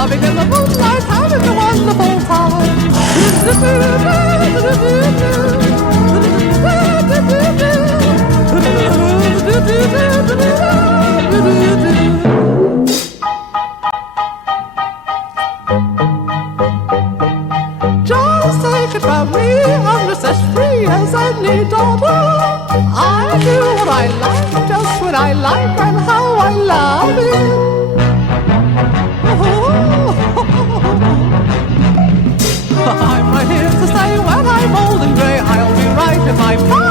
loving in the moonlight, having a wonderful time. Just take it from me, I'm just as free as any daughter. I do what I like, just when I like, and how I love it. I'm right here to stay when I'm old and grey. I'll be right in my prime.